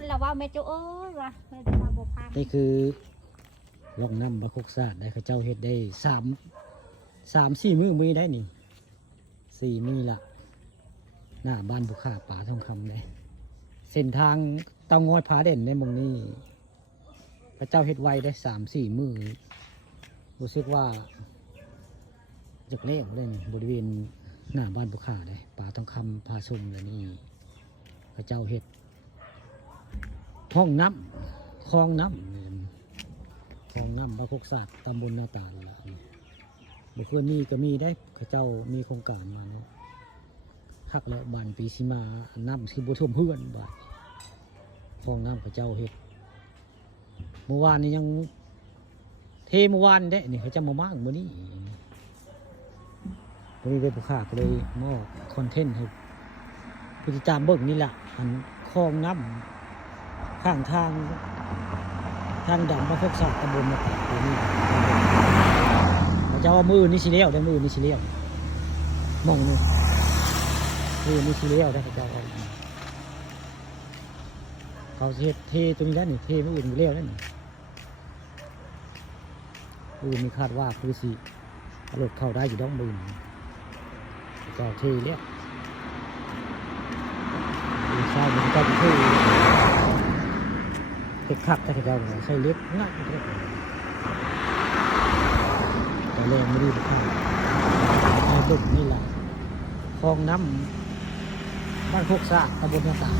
นแล้วว่าแม่เจ้าเอ้ยว่ะแม่จะมาบ่พังนี่คือลองน้ำบะคุกซาดได้เขาเจ้าเฮ็ดได้3-4 มื้อมีได้นี่4 มื้อละหน้าบ้านบุค่าป่าทองคำเลยเส้นทางเตางอยผาเด่นในเมืองนี้พระเจ้าเฮ็ดไว้ได้3-4 มื้อรู้สึกว่าจะเละเลยนี่บริเวณหน้าบ้านบุค่าได้ป่าทองคำพาชมแล้วนี่พระเจ้าเฮ็ดห้องน้ำคลองน้ำพระคุกศาสตร์ตำบลนาตาลละเมื่อคืนนี้ก็มีได้เขาเจ้ามีโครงการมาเนาะคักแล้วบานปีสิมาน้ำคือบุท่วมเพื่อนบ่คลองน้ำเขาเจ้าเฮ็ดเมื่อวานนี้ยังเทเมื่อวานได้นี่เขาจะมามากเมื่อนี้วันนี้เป็นผู้ข่าก็เลยมอบคอนเทนต์ให้ผู้ติดตามเบิ่งนี่แหละอันคลองน้ำข้างทางดำพระคุกศาสตร์ตำบลนาตาลตัวนี้เจ้าว่ามือนี่สิเลี้ยวได้มือนี่สิเลี้ยวมองนี่มือนี่สิเลี้ยวได้เขาเจ้าเขาเทตัวนี้ได้หนิเทมืออื่นเลี้ยวได้หนิมือมีคาดว่าคือสิรถเข้าได้อยู่ด้องมือเจ้าเทเลี้ยวใช่มันก็จะเทคักแต่เขาเจ้าใช้เล็กง่ายแต่แรงไม่ดีบุคคลในบึกนี่แหละคลองน้ำบ้านโคกสะตำบลนาตาล